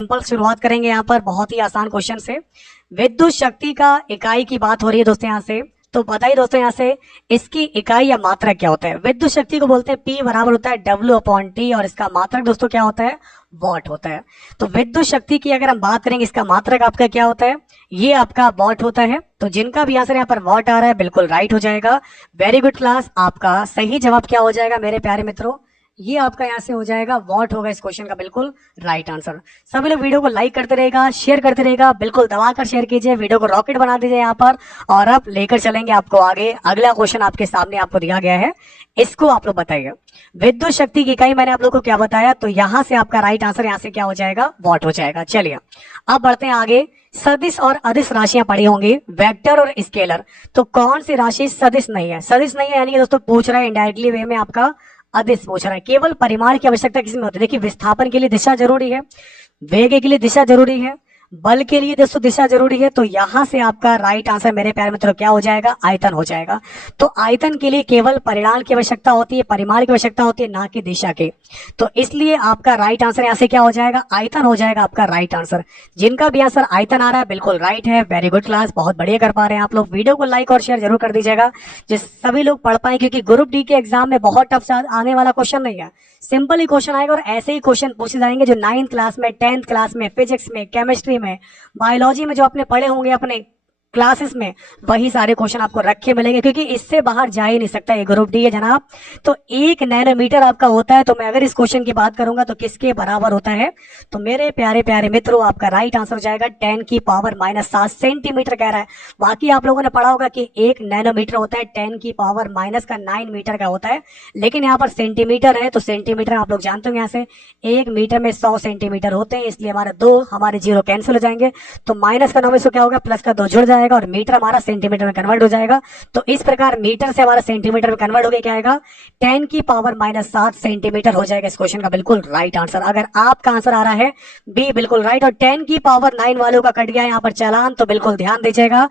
Simple शुरुआत करेंगे यहाँ पर बहुत ही आसान क्वेश्चन से। विद्युत शक्ति का इकाई की बात हो रही है दोस्तों यहाँ से, तो बताइए दोस्तों यहाँ से इसकी इकाई या मात्रक क्या होता है। विद्युत शक्ति को बोलते हैं P बराबर होता है W/T और इसका मात्रक दोस्तों क्या होता है, वॉट होता है। तो विद्युत शक्ति की अगर हम बात करेंगे इसका मात्रक आपका क्या होता है, ये आपका वॉट होता है। तो जिनका भी आंसर यहाँ पर वॉट आ रहा है बिल्कुल राइट हो जाएगा। वेरी गुड क्लास, आपका सही जवाब क्या हो जाएगा मेरे प्यारे मित्रों, ये आपका यहाँ से हो जाएगा वॉट होगा इस क्वेश्चन का बिल्कुल राइट आंसर। सभी लोग वीडियो को लाइक करते रहेगा, शेयर करते रहेगा, बिल्कुल दबाकर शेयर कीजिए, वीडियो को रॉकेट बना दीजिए यहाँ पर। और अब लेकर चलेंगे आपको आगे। अगला क्वेश्चन आपके सामने आपको दिया गया है, इसको आप लोग बताइए। विद्युत शक्ति की इकाई मैंने आप लोग को क्या बताया, तो यहाँ से आपका राइट आंसर यहाँ से क्या हो जाएगा, वॉट हो जाएगा। चलिए अब बढ़ते हैं आगे। सदिश और अदिश राशियां पढ़ी होंगी, वेक्टर और स्केलर। तो कौन सी राशि सदिश नहीं है, सदिश नहीं है यानी कि दोस्तों पूछ रहा है इनडायरेक्टली वे में आपका अदिश पूछ रहा है। केवल परिमाण की आवश्यकता किसी में होती है। देखिए विस्थापन के लिए दिशा जरूरी है, वेग के लिए दिशा जरूरी है, बल के लिए दोस्तों दिशा जरूरी है। तो यहां से आपका राइट आंसर मेरे प्यारे मित्रों क्या हो जाएगा, आयतन हो जाएगा। तो आयतन के लिए केवल परिमाण की आवश्यकता होती है, परिमाण की आवश्यकता होती है, ना कि दिशा की। तो इसलिए आपका राइट आंसर यहां से क्या हो जाएगा, आयतन हो जाएगा आपका राइट आंसर। जिनका भी आंसर आयतन आ रहा है बिल्कुल राइट है। वेरी गुड क्लास, बहुत बढ़िया कर पा रहे हैं आप लोग। वीडियो को लाइक और शेयर जरूर कर दीजिएगा जिस सभी लोग पढ़ पाए, क्योंकि ग्रुप डी के एग्जाम में बहुत टफ आने वाला क्वेश्चन नहीं है, सिंपल ही क्वेश्चन आएगा और ऐसे ही क्वेश्चन पूछे जाएंगे जो 9th क्लास में, 10th क्लास में, फिजिक्स में, केमिस्ट्री में, बायोलॉजी में जो आपने पढ़े होंगे अपने क्लासेस में, वही सारे क्वेश्चन आपको रखे मिलेंगे, क्योंकि इससे बाहर जा ही नहीं सकता। ये ग्रुप डी है जनाब। तो 1 नैनोमीटर आपका होता है। तो मैं अगर इस क्वेश्चन की बात करूंगा तो किसके बराबर होता है, तो मेरे प्यारे प्यारे मित्रों आपका राइट आंसर हो जाएगा 10⁻⁻7 सेंटीमीटर कह रहा है। बाकी आप लोगों ने पढ़ा होगा कि 1 नैनोमीटर होता है 10⁻⁻9 मीटर का होता है, लेकिन यहाँ पर सेंटीमीटर है। तो सेंटीमीटर आप लोग जानते हो यहाँ से 1 मीटर में 100 सेंटीमीटर होते हैं, इसलिए हमारे जीरो कैंसिल हो जाएंगे। तो माइनस का 9 क्या होगा, प्लस का 2 जुड़ जाएगा और मीटर हमारा सेंटीमीटर में कन्वर्ट हो जाएगा। तो इस प्रकार मीटर से हमारा सेंटीमीटर में कन्वर्ट हो गया क्या आएगा, 10⁻⁻7 सेंटीमीटर हो जाएगा इस क्वेश्चन का बिल्कुल राइट आंसर। अगर आपका आंसर आ रहा है बी बिल्कुल राइट और 10⁻9 वालों का कट गया यहाँ पर चालान, तो बिल्कुल ध्यान दीजिएगा,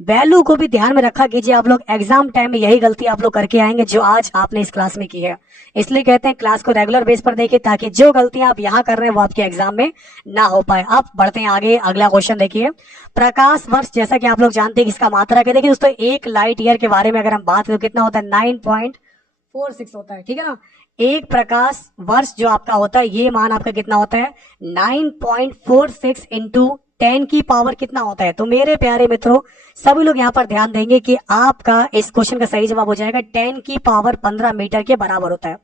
वैल्यू को भी ध्यान में रखा कीजिए। आप लोग एग्जाम टाइम में यही गलती आप लोग करके आएंगे जो आज आपने इस क्लास में की है। इसलिए कहते हैं क्लास को रेगुलर बेस पर देखिए, ताकि जो गलतियां आप यहाँ कर रहे हैं वो आपके एग्जाम में ना हो पाए। अब बढ़ते हैं आगे। अगला क्वेश्चन देखिए, प्रकाश वर्ष जैसा कि आप लोग जानते हैं किसका मात्रक है। देखिए दोस्तों, 1 लाइट ईयर के बारे में अगर हम बात करें कितना होता है, 9.46 होता है, ठीक है ना। एक प्रकाश वर्ष जो आपका होता है, ये मान आपका कितना होता है, 9.46 इंटू 10 की पावर कितना होता है। तो मेरे प्यारे मित्रों सभी लोग यहाँ पर ध्यान देंगे कि आपका इस क्वेश्चन का सही जवाब हो जाएगा 10 की पावर 15 मीटर के बराबर होता है।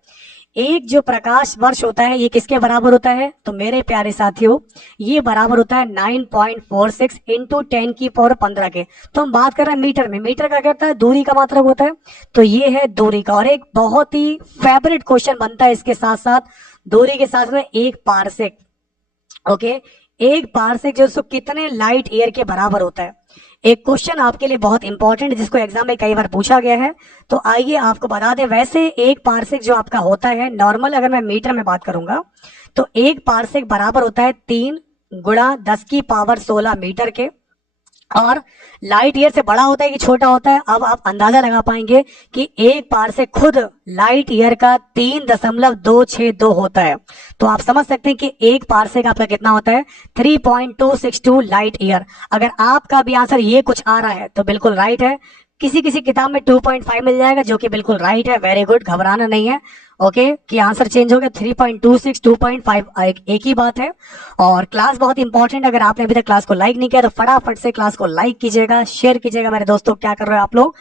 एक जो प्रकाश वर्ष होता है ये किसके बराबर होता है, तो मेरे प्यारे साथियों ये बराबर होता है 9.46 इंटू 10 की पावर 15 के। तो हम बात कर रहे हैं मीटर में, मीटर का क्या होता है, दूरी का मात्रक होता है। तो ये है दूरी का। और एक बहुत ही फेवरेट क्वेश्चन बनता है इसके साथ साथ, दूरी के साथ में एक पारसेक। ओके, एक पारसेक जो कितने लाइट ईयर के बराबर होता है। एक क्वेश्चन आपके लिए बहुत इंपॉर्टेंट है जिसको एग्जाम में कई बार पूछा गया है, तो आइए आपको बता दें। वैसे एक पारसेक जो आपका होता है नॉर्मल, अगर मैं मीटर में बात करूंगा तो एक पारसेक बराबर होता है 3 × 10 की पावर 16 मीटर के। और लाइट ईयर से बड़ा होता है कि छोटा होता है, अब आप अंदाजा लगा पाएंगे कि एक पारसेक खुद लाइट ईयर का 3.262 होता है। तो आप समझ सकते हैं कि एक पारसेक आपका कितना होता है, 3.262 लाइट ईयर। अगर आपका भी आंसर ये कुछ आ रहा है तो बिल्कुल राइट है। किसी किसी किताब में 2.5 मिल जाएगा जो कि बिल्कुल राइट है। वेरी गुड, घबराना नहीं है। ओके कि आंसर चेंज हो गया, 3.26 2.5 एक ही बात है। और क्लास बहुत इंपॉर्टेंट, अगर आपने अभी तक क्लास को लाइक नहीं किया तो फटाफट से क्लास को लाइक कीजिएगा, शेयर कीजिएगा। मेरे दोस्तों क्या कर रहे हो आप लोग,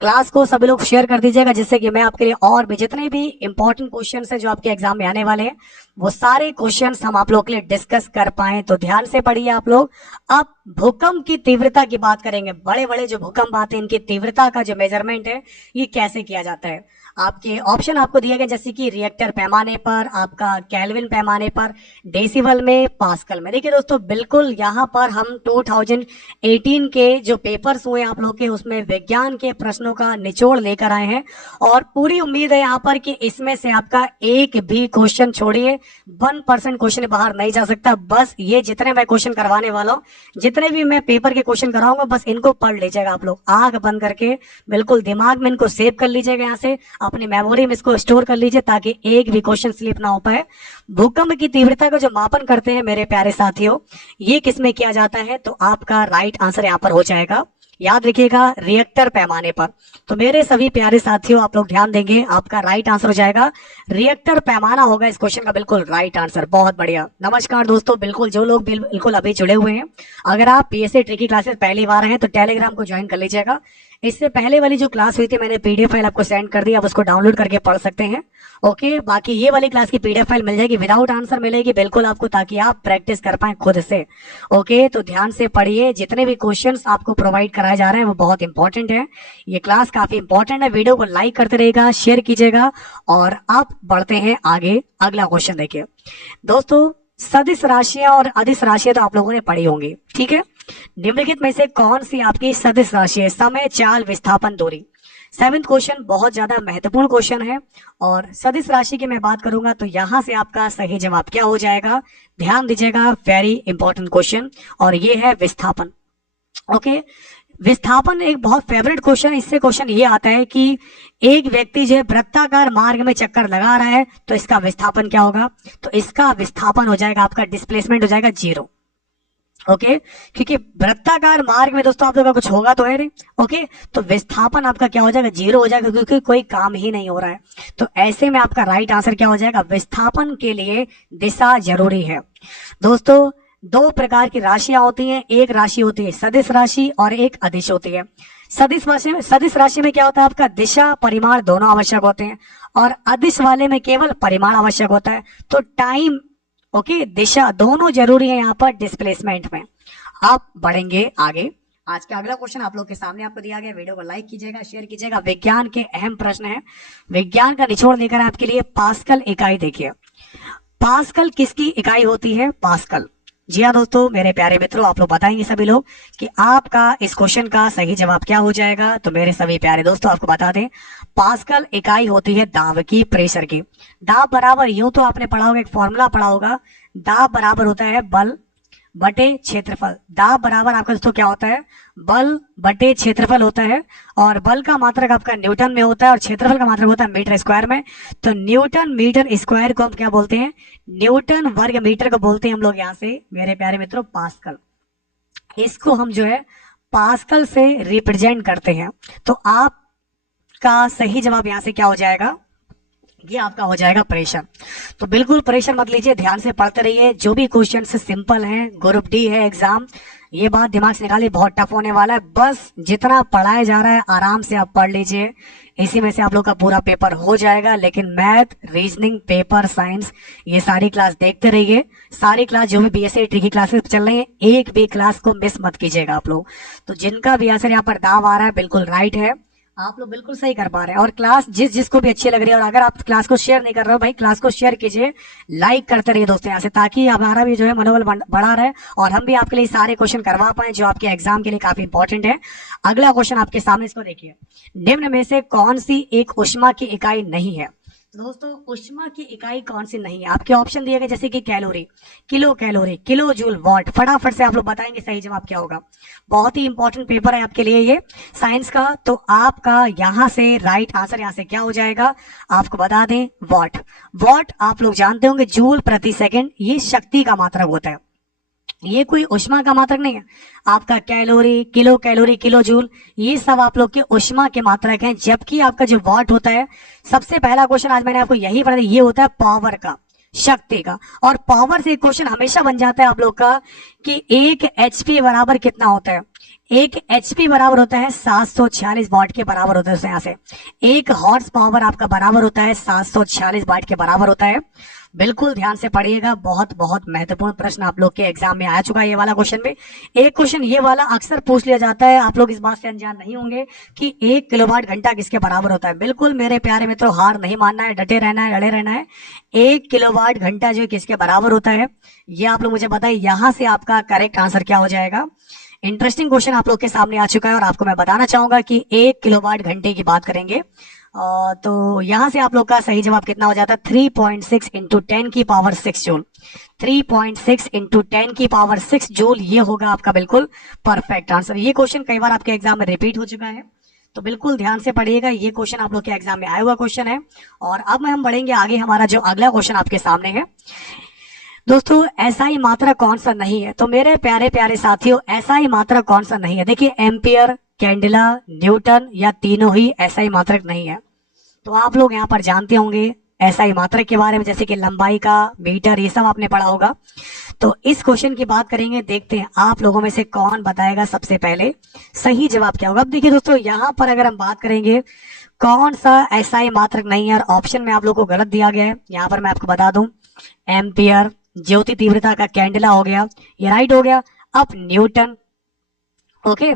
क्लास को सभी लोग शेयर कर दीजिएगा, जिससे कि मैं आपके लिए और भी जितने भी इंपॉर्टेंट क्वेश्चंस हैं जो आपके एग्जाम में आने वाले हैं वो सारे क्वेश्चंस हम आप लोग के लिए डिस्कस कर पाए। तो ध्यान से पढ़िए आप लोग। अब भूकंप की तीव्रता की बात करेंगे। बड़े बड़े जो भूकंप आते हैं इनकी तीव्रता का जो मेजरमेंट है ये कैसे किया जाता है। आपके ऑप्शन आपको दिए गए जैसे कि रिएक्टर पैमाने पर, आपका केल्विन पैमाने पर, डेसिबल में, पास्कल में। देखिए दोस्तों बिल्कुल यहाँ पर हम 2018 के जो पेपर्स हुए आप लोग के उसमें विज्ञान के प्रश्नों का निचोड़ लेकर आए हैं और पूरी उम्मीद है यहाँ पर कि इसमें से आपका एक भी क्वेश्चन छोड़िए 1% क्वेश्चन बाहर नहीं जा सकता। बस ये जितने मैं क्वेश्चन करवाने वाला हूँ, जितने भी मैं पेपर के क्वेश्चन कराऊंगा, बस इनको पढ़ लीजिएगा आप लोग आंख बंद करके, बिल्कुल दिमाग में इनको सेव कर लीजिएगा यहाँ से। अपनी मेमोरी में इसको स्टोर कर लीजिए ताकि एक भी क्वेश्चन स्लिप ना हो पाए। भूकंप की तीव्रता का जो मापन करते हैं मेरे प्यारे साथियों, ये किस में किया जाता है? तो आपका राइट आंसर यहाँ पर हो जाएगा, याद रखिएगा, रिएक्टर पैमाने पर। तो मेरे सभी प्यारे साथियों आप लोग ध्यान देंगे, आपका राइट आंसर हो जाएगा रिएक्टर पैमाना होगा इस क्वेश्चन का बिल्कुल राइट आंसर। बहुत बढ़िया। नमस्कार दोस्तों, बिल्कुल जो लोग बिल्कुल अभी जुड़े हुए हैं, अगर आप पीएससी ट्रिकी क्लासेस पहली बार हैं तो टेलीग्राम को ज्वाइन कर लीजिएगा। इससे पहले वाली जो क्लास हुई थी मैंने पीडीएफ फाइल आपको सेंड कर दी, आप उसको डाउनलोड करके पढ़ सकते हैं। ओके, बाकी ये वाली क्लास की पीडीएफ फाइल मिल जाएगी, विदाउट आंसर मिलेगी बिल्कुल आपको, ताकि आप प्रैक्टिस कर पाए खुद से। ओके, तो ध्यान से पढ़िए, जितने भी क्वेश्चंस आपको प्रोवाइड कराए जा रहे हैं वो बहुत इंपॉर्टेंट है, ये क्लास काफी इंपॉर्टेंट है। वीडियो को लाइक करते रहिएगा, शेयर कीजिएगा, और आप बढ़ते हैं आगे। अगला क्वेश्चन देखिए दोस्तों, सदिश राशियां और अदिश राशियां तो आप लोगों ने पढ़ी होंगी, ठीक है। निम्नलिखित में से कौन सी आपकी सदिश राशि है? समय, चाल, विस्थापन, दूरी। 7th क्वेश्चन बहुत ज्यादा महत्वपूर्ण क्वेश्चन है, और सदिश राशि की मैं बात करूंगा तो यहां से आपका सही जवाब क्या हो जाएगा? ध्यान दीजिएगा, वेरी इंपॉर्टेंट क्वेश्चन, और ये है विस्थापन। ओके, विस्थापन एक बहुत फेवरेट क्वेश्चन है। इससे क्वेश्चन ये आता है कि एक व्यक्ति जो है वृत्ताकार मार्ग में चक्कर लगा रहा है तो इसका विस्थापन क्या होगा? तो इसका विस्थापन हो जाएगा, आपका डिस्प्लेसमेंट हो जाएगा 0। ओके, क्योंकि वृत्ताकार मार्ग में दोस्तों आप लोगों का कुछ होगा तो है नहीं। ओके, तो विस्थापन आपका क्या हो जाएगा? 0 हो जाएगा, क्योंकि कोई काम ही नहीं हो रहा है। तो ऐसे में आपका राइट आंसर क्या हो जाएगा? विस्थापन के लिए दिशा जरूरी है। दोस्तों, 2 प्रकार की राशियां होती हैं, एक राशि होती है सदिश राशि और एक अदिश होती है। सदिश राशि में क्या होता है? आपका दिशा परिमाण दोनों आवश्यक होते हैं, और अदिश वाले में केवल परिमाण आवश्यक होता है। तो टाइम, ओके, दिशा दोनों जरूरी है यहाँ पर डिस्प्लेसमेंट में। आप बढ़ेंगे आगे। आज का अगला क्वेश्चन आप लोग के सामने आपको दिया गया, वीडियो को लाइक कीजिएगा, शेयर कीजिएगा। विज्ञान के अहम प्रश्न है, विज्ञान का निचोड़ लेकर आपके लिए पास्कल इकाई देखिए। पास्कल किसकी इकाई होती है? पास्कल। जी हाँ दोस्तों, मेरे प्यारे मित्रों, आप लोग बताएंगे सभी लोग कि आपका इस क्वेश्चन का सही जवाब क्या हो जाएगा। तो मेरे सभी प्यारे दोस्तों आपको बता दें, पास्कल इकाई होती है दाब की, प्रेशर की। दाब बराबर, यूं तो आपने पढ़ा होगा, एक फॉर्मूला पढ़ा होगा, दाब बराबर होता है बल बटे क्षेत्रफल। दाब बराबर आपका दोस्तों क्या होता है? बल बटे क्षेत्रफल होता है, और बल का मात्रक आपका न्यूटन में होता है और क्षेत्रफल का मात्रक होता है मीटर स्क्वायर में। तो न्यूटन मीटर स्क्वायर को हम क्या बोलते हैं? न्यूटन वर्ग मीटर को बोलते हैं हम लोग यहाँ से मेरे प्यारे मित्रों पास्कल। इसको हम जो है पास्कल से रिप्रेजेंट करते हैं। तो आपका सही जवाब यहाँ से क्या हो जाएगा? ये आपका हो जाएगा प्रेशर। तो बिल्कुल प्रेशर मत लीजिए, ध्यान से पढ़ते रहिए। जो भी क्वेश्चन सिंपल हैं, ग्रुप डी है एग्जाम, ये बात दिमाग से निकालिए, बहुत टफ होने वाला है। बस जितना पढ़ाया जा रहा है आराम से आप पढ़ लीजिए, इसी में से आप लोग का पूरा पेपर हो जाएगा। लेकिन मैथ, रीजनिंग, पेपर, साइंस, ये सारी क्लास देखते रहिए। सारी क्लास जो भी बीएससी ट्रिकी क्लासेस चल रही है, एक भी क्लास को मिस मत कीजिएगा आप लोग। तो जिनका भी आंसर यहाँ पर दाव आ रहा है बिल्कुल राइट है, आप लोग बिल्कुल सही कर पा रहे हैं। और क्लास जिसको भी अच्छी लग रही है, और अगर आप क्लास को शेयर नहीं कर रहे हो भाई, क्लास को शेयर कीजिए, लाइक करते रहिए दोस्तों यहाँ से, ताकि हमारा भी जो है मनोबल बढ़ा रहे और हम भी आपके लिए सारे क्वेश्चन करवा पाए जो आपके एग्जाम के लिए काफी इंपॉर्टेंट है। अगला क्वेश्चन आपके सामने, इसको देखिए। निम्न में से कौन सी एक ऊष्मा की इकाई नहीं है? दोस्तों, ऊष्मा की इकाई कौन सी नहीं है? आपके ऑप्शन दिए गए जैसे कि calorie, kilo calorie, kilo joule, what. फटाफट से आप लोग बताएंगे सही जवाब क्या होगा। बहुत ही इंपॉर्टेंट पेपर है आपके लिए ये साइंस का। तो आपका यहाँ से राइट आंसर यहाँ से क्या हो जाएगा? आपको बता दें, वॉट। वॉट आप लोग जानते होंगे, जूल प्रति सेकंड, ये शक्ति का मात्रक होता है, ये कोई ऊष्मा का मात्रक नहीं है। आपका कैलोरी, किलो जूल, ये सब आप लोग के ऊष्मा के मात्रक हैं। जबकि आपका जो वॉट होता है, सबसे पहला क्वेश्चन आज मैंने आपको यही पढ़ा, ये होता है पावर का, शक्ति का। और पावर से क्वेश्चन हमेशा बन जाता है आप लोग का कि 1 HP बराबर कितना होता है? 1 HP बराबर होता है 746 वाट के बराबर होता है। यहाँ से 1 हॉर्स पावर आपका बराबर होता है 746 वाट के बराबर होता है। बिल्कुल ध्यान से पढ़िएगा, बहुत बहुत महत्वपूर्ण प्रश्न आप लोग के एग्जाम में आ चुका है। ये वाला क्वेश्चन भी, एक क्वेश्चन ये वाला अक्सर पूछ लिया जाता है, आप लोग इस बात से अनजान नहीं होंगे कि 1 किलोवाट घंटा किसके बराबर होता है। बिल्कुल मेरे प्यारे मित्रों, हार नहीं मानना है, डटे रहना है, लड़े रहना है। 1 किलोवाट घंटा जो किसके बराबर होता है, ये आप लोग मुझे बताइए। यहां से आपका करेक्ट आंसर क्या हो जाएगा? इंटरेस्टिंग क्वेश्चन आप लोग के सामने आ चुका है, और आपको मैं बताना चाहूंगा कि 1 किलोवाट घंटे की बात करेंगे तो यहां से आप लोग का सही जवाब कितना हो जाता है? 3.6 इंटू 10 की पावर 6 जूल। 3.6 इंटू 10 की पावर 6 जूल, ये होगा आपका बिल्कुल परफेक्ट आंसर। ये क्वेश्चन कई बार आपके एग्जाम में रिपीट हो चुका है, तो बिल्कुल ध्यान से पढ़िएगा, ये क्वेश्चन आप लोग के एग्जाम में आया हुआ क्वेश्चन है। और अब हम बढ़ेंगे आगे, हमारा जो अगला क्वेश्चन आपके सामने है दोस्तों, एसआई मात्रा कौन सा नहीं है। तो मेरे प्यारे प्यारे साथियों, एसआई मात्रा कौन सा नहीं है, देखिए एम्पियर, कैंडिला, न्यूटन या तीनों ही एसआई मात्रक नहीं है। तो आप लोग यहाँ पर जानते होंगे एसआई मात्रक के बारे में, जैसे कि लंबाई का, मीटर, ये सब आपने पढ़ा होगा। तो इस क्वेश्चन की बात करेंगे, देखते हैं आप लोगों में से कौन बताएगा सबसे पहले सही जवाब क्या होगा। अब देखिए दोस्तों, यहाँ पर अगर हम बात करेंगे कौन सा एसआई मात्रक नहीं है, और ऑप्शन में आप लोग को गलत दिया गया है। यहाँ पर मैं आपको बता दूं, एम्पियर, ज्योति तीव्रता का कैंडिला हो गया, ये राइट हो गया। अब न्यूटन, ओके।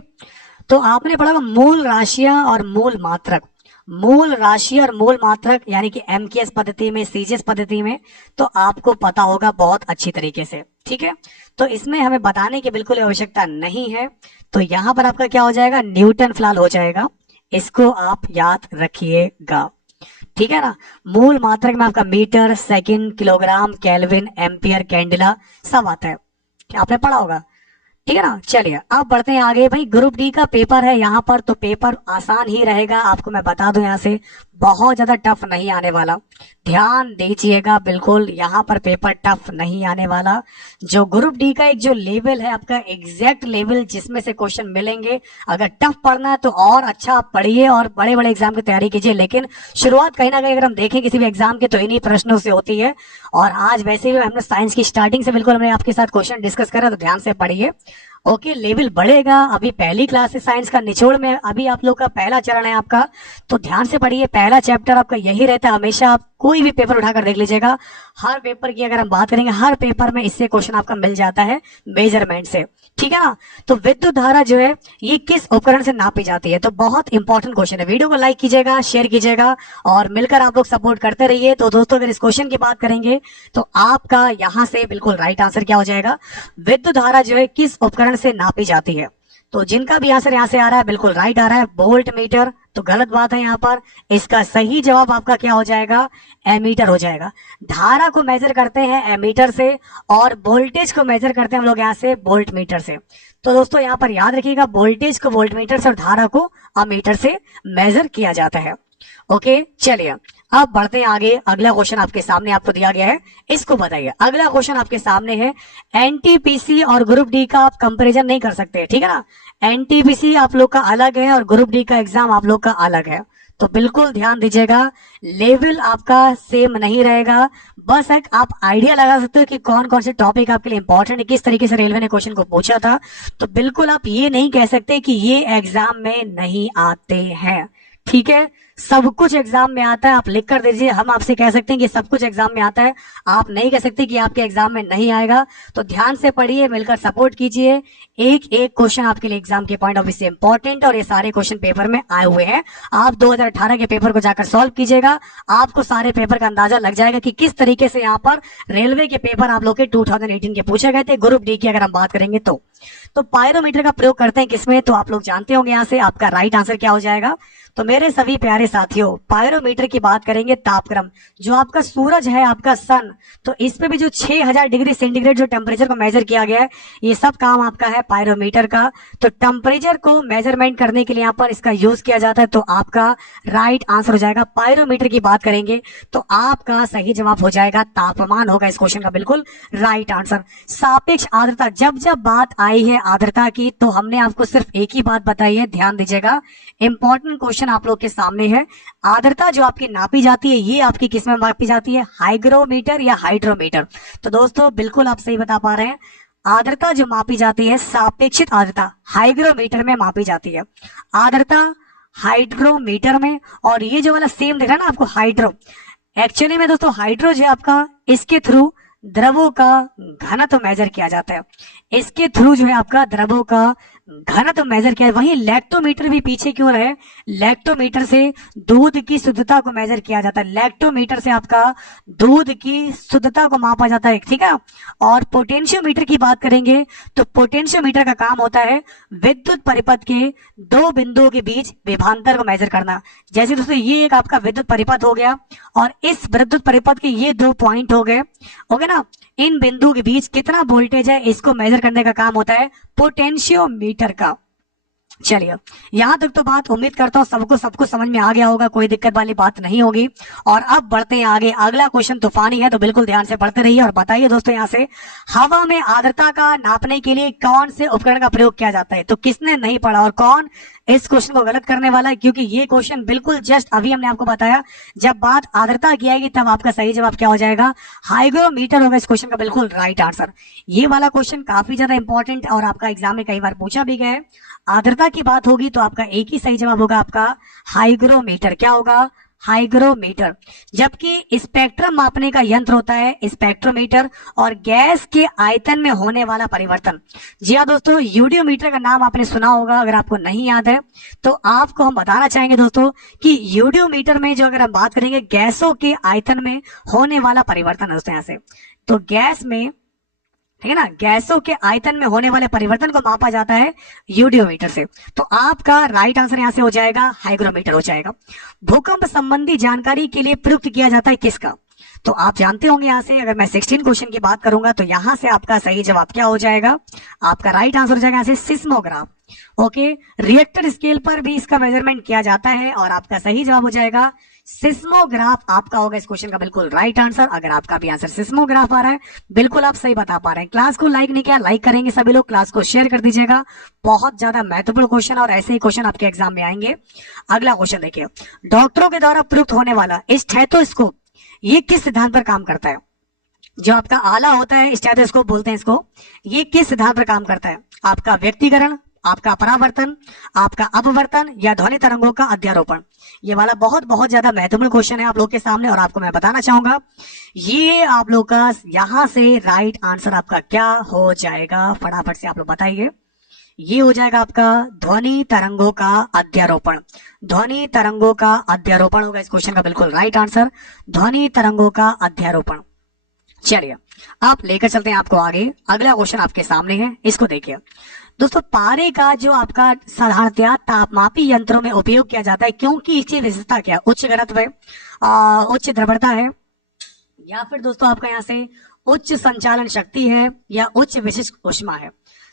तो आपने पढ़ा मूल राशियां और मूल मात्रक, मूल राशि और मूल मात्रक यानी कि एमकेएस पद्धति में, सीजीएस पद्धति में, तो आपको पता होगा बहुत अच्छी तरीके से, ठीक है। तो इसमें हमें बताने की बिल्कुल आवश्यकता नहीं है। तो यहां पर आपका क्या हो जाएगा, न्यूटन फिलहाल हो जाएगा, इसको आप याद रखिएगा, ठीक है ना। मूल मात्रक में आपका metre, second, kilogram, kelvin, ampere, candela सब आता है, आपने पढ़ा होगा, ठीक है ना। चलिए अब बढ़ते हैं आगे। भाई ग्रुप डी का पेपर है यहाँ पर, तो पेपर आसान ही रहेगा, आपको मैं बता दूं यहाँ से, बहुत ज्यादा टफ नहीं आने वाला, ध्यान दीजिएगा बिल्कुल, यहाँ पर पेपर टफ नहीं आने वाला। जो ग्रुप डी का एक जो लेवल है आपका, एग्जैक्ट लेवल जिसमें से क्वेश्चन मिलेंगे, अगर टफ पढ़ना है तो और अच्छा आप पढ़िए और बड़े बड़े एग्जाम की तैयारी कीजिए, लेकिन शुरुआत कहीं ना कहीं अगर हम देखें किसी भी एग्जाम की तो इन्हीं प्रश्नों से होती है। और आज वैसे भी हमने साइंस की स्टार्टिंग से बिल्कुल हमने आपके साथ क्वेश्चन डिस्कस करा, तो ध्यान से पढ़िए, ओके। लेवल बढ़ेगा, अभी पहली क्लास है साइंस का, निचोड़ में अभी आप लोग का पहला चरण है आपका, तो ध्यान से पढ़िए। पहला चैप्टर आपका यही रहता है हमेशा, आप कोई भी पेपर उठाकर देख लीजिएगा, हर पेपर की अगर हम बात करेंगे, हर पेपर में इससे क्वेश्चन आपका मिल जाता है मेजरमेंट से, ठीक है ना। तो विद्युत धारा जो है ये किस उपकरण से नापी जाती है, तो बहुत इंपॉर्टेंट क्वेश्चन है। वीडियो को लाइक कीजिएगा, शेयर कीजिएगा और मिलकर आप लोग सपोर्ट करते रहिए। तो दोस्तों अगर इस क्वेश्चन की बात करेंगे तो आपका यहां से बिल्कुल राइट आंसर क्या हो जाएगा, विद्युत धारा जो है किस उपकरण से नापी जाती है। तो जिनका भी आंसर यहाँ से आ रहा है बिल्कुल राइट आ रहा है, वोल्ट मीटर, तो गलत बात है यहाँ पर। इसका सही जवाब आपका क्या हो जाएगा, एमीटर हो जाएगा। धारा को मेजर करते हैं एमीटर से और वोल्टेज को मेजर करते हैं हम लोग यहाँ से वोल्ट मीटर से। तो दोस्तों यहाँ पर याद रखिएगा, वोल्टेज को वोल्ट मीटर से और धारा को अमीटर से मेजर किया जाता है, ओके। चलिए अब बढ़ते हैं आगे, अगला क्वेश्चन आपके सामने आपको दिया गया है, इसको बताइए। अगला क्वेश्चन आपके सामने है, एनटीपीसी और ग्रुप डी का आप कंपैरिजन नहीं कर सकते, ठीक है ना। एनटीपीसी आप लोग का अलग है और ग्रुप डी का एग्जाम आप लोग का अलग है, तो बिल्कुल ध्यान दीजिएगा, लेवल आपका सेम नहीं रहेगा। बस एक आप आइडिया लगा सकते हो कि कौन कौन से टॉपिक आपके लिए इंपॉर्टेंट है, किस तरीके से रेलवे ने क्वेश्चन को पूछा था। तो बिल्कुल आप ये नहीं कह सकते कि ये एग्जाम में नहीं आते हैं, ठीक है। सब कुछ एग्जाम में आता है, आप लिख कर दीजिए, हम आपसे कह सकते हैं कि सब कुछ एग्जाम में आता है, आप नहीं कह सकते कि आपके एग्जाम में नहीं आएगा। तो ध्यान से पढ़िए, मिलकर सपोर्ट कीजिए, एक एक क्वेश्चन आपके लिए एग्जाम के पॉइंट ऑफ व्यू से इंपॉर्टेंट, और ये सारे क्वेश्चन पेपर में आए हुए हैं। आप 2018 के पेपर को जाकर सॉल्व कीजिएगा, आपको सारे पेपर का अंदाजा लग जाएगा कि किस तरीके से यहाँ पर रेलवे के पेपर आप लोग के 2018 के पूछे गए थे। ग्रुप डी की अगर हम बात करेंगे तो पायरोमीटर का प्रयोग करते हैं किसमें, तो आप लोग जानते होंगे, यहाँ से आपका राइट आंसर क्या हो जाएगा। तो मेरे सभी प्यारे साथियों, पायरोमीटर की बात करेंगे, तापक्रम, जो आपका सूरज है, आपका सन, तो इस पे भी जो 6000 डिग्री सेंटीग्रेड जो टेम्परेचर को मेजर किया गया है, ये सब काम आपका है पायरोमीटर का। तो टेम्परेचर को मेजरमेंट करने के लिए यहाँ पर इसका यूज किया जाता है, तो आपका राइट आंसर हो जाएगा। पायरोमीटर की बात करेंगे तो आपका सही जवाब हो जाएगा तापमान, होगा इस क्वेश्चन का बिल्कुल राइट आंसर। सापेक्ष आर्द्रता, जब जब बात आई है आर्द्रता की, तो हमने आपको सिर्फ एक ही बात बताई है, ध्यान दीजिएगा, इंपॉर्टेंट क्वेश्चन आप लोग के सामने है। आर्द्रता जो आपकी नापी जाती है, ये आपकी किस में मापी जाती है, हाइग्रोमीटर या हाइड्रोमीटर। तो दोस्तों बिल्कुल आप सही बता पा रहे हैं, आर्द्रता जो मापी जाती है, सापेक्षिक आर्द्रता हाइग्रोमीटर में मापी जाती है, आर्द्रता हाइड्रोमीटर में। और ये जो वाला सेम दिख रहा है ना आपको, हाइड्रो, एक्चुअली में दोस्तों हाइड्रो जो है आपका, इसके थ्रू द्रवों का घनत्व मेजर किया जाता है, इसके थ्रू जो है आपका द्रवों का घनत्व मेजर किया है। वहीं लैक्टोमीटर भी पीछे क्यों रहे, लैक्टोमीटर से दूध की शुद्धता को मेजर किया जाता है, लैक्टोमीटर से आपका दूध की शुद्धता को मापा जाता है, ठीक है। और पोटेंशियोमीटर की बात करेंगे तो पोटेंशियोमीटर का काम होता है विद्युत परिपथ के दो बिंदुओं के बीच विभवांतर को मेजर करना। जैसे दोस्तों ये एक आपका विद्युत परिपथ हो गया और इस विद्युत परिपथ के ये 2 पॉइंट हो गए, ओके ना, इन बिंदु के बीच कितना वोल्टेज है, इसको मेजर करने का काम होता है पोटेंशियोमीटर का। चलिए, यहाँ तक तो बात उम्मीद करता हूँ सबको सबको समझ में आ गया होगा, कोई दिक्कत वाली बात नहीं होगी। और अब बढ़ते हैं आगे, अगला क्वेश्चन तूफानी है, तो बिल्कुल ध्यान से पढ़ते रहिए और बताइए दोस्तों यहाँ से, हवा में आर्द्रता का नापने के लिए कौन से उपकरण का प्रयोग किया जाता है? तो किसने नहीं पढ़ा और कौन इस क्वेश्चन को गलत करने वाला है, क्योंकि ये क्वेश्चन बिल्कुल जस्ट अभी हमने आपको बताया, जब बात आर्द्रता की आएगी तब आपका सही जवाब क्या हो जाएगा? हाइग्रोमीटर होगा इस क्वेश्चन का बिल्कुल राइट आंसर। ये वाला क्वेश्चन काफी ज्यादा इंपॉर्टेंट और आपका एग्जाम में कई बार पूछा भी गया है। आर्द्रता की बात होगी तो आपका एक ही सही जवाब होगा आपका हाइग्रोमीटर। क्या होगा? हाइग्रोमीटर। जबकि स्पेक्ट्रम मापने का यंत्र होता है स्पेक्ट्रोमीटर, और गैस के आयतन में होने वाला परिवर्तन, जी हाँ दोस्तों, यूडियोमीटर का नाम आपने सुना होगा। अगर आपको नहीं याद है तो आपको हम बताना चाहेंगे दोस्तों कि यूडियोमीटर में जो अगर हम बात करेंगे गैसों के आयतन में होने वाला परिवर्तन है दोस्तों, यहाँ से तो गैस में, ठीक है ना, गैसों के आयतन में होने वाले परिवर्तन को मापा जाता है यूडियोमीटर से। तो आपका राइट आंसर यहां से हो जाएगा हाइग्रोमीटर हो जाएगा। भूकंप संबंधी जानकारी के लिए प्रयुक्त किया जाता है किसका? तो आप जानते होंगे यहाँ से, अगर मैं 16 क्वेश्चन की बात करूंगा तो यहाँ से आपका सही जवाब क्या हो जाएगा? आपका राइट आंसर हो जाएगा यहाँ से सिस्मोग्राफ। ओके, रिएक्टर स्केल पर भी इसका मेजरमेंट किया जाता है और आपका सही जवाब हो जाएगा सिस्मोग्राफ। आपका होगा इस क्वेश्चन का बिल्कुल राइट आंसर। अगर आपका भी आंसर सिस्मोग्राफ आ रहा है, बिल्कुल आप सही बता पा रहे हैं। क्लास को लाइक नहीं किया, लाइक करेंगे सभी लोग, क्लास को शेयर कर दीजिएगा। बहुत ज्यादा महत्वपूर्ण क्वेश्चन और ऐसे ही क्वेश्चन आपके एग्जाम में आएंगे। अगला क्वेश्चन देखिए, डॉक्टरों के द्वारा प्रयुक्त होने वाला स्टेथोस्कोप ये किस सिद्धांत पर काम करता है? जो आपका आला होता है स्टेथोस्कोप बोलते हैं इसको, ये किस सिद्धांत पर काम करता है? आपका व्यक्तिकरण, आपका परावर्तन, आपका अपवर्तन या ध्वनि तरंगों का अध्यारोपण? ये वाला बहुत बहुत ज्यादा महत्वपूर्ण क्वेश्चन है आप लोग के सामने और आपको मैं बताना चाहूंगा, ये आप लोग का यहां से राइट आंसर आपका क्या हो जाएगा? फटाफट से आप लोग बताइए। ये हो जाएगा आपका ध्वनि तरंगों का अध्यारोपण। ध्वनि तरंगों का अध्यारोपण होगा इस क्वेश्चन का बिल्कुल राइट आंसर, ध्वनि तरंगों का अध्यारोपण। चलिए, आप लेकर चलते हैं आपको आगे। अगला क्वेश्चन आपके सामने है, इसको देखिए दोस्तों। पारे का जो आपका साधारणतया तापमापी यंत्रों में उपयोग किया जाता है, क्योंकि इसकी विशेषता क्या है? उच्च घनत्व है, उच्च द्रव्यता है, या फिर दोस्तों आपका यहाँ से उच्च संचालन शक्ति है, या उच्च विशिष्ट ऊष्मा है।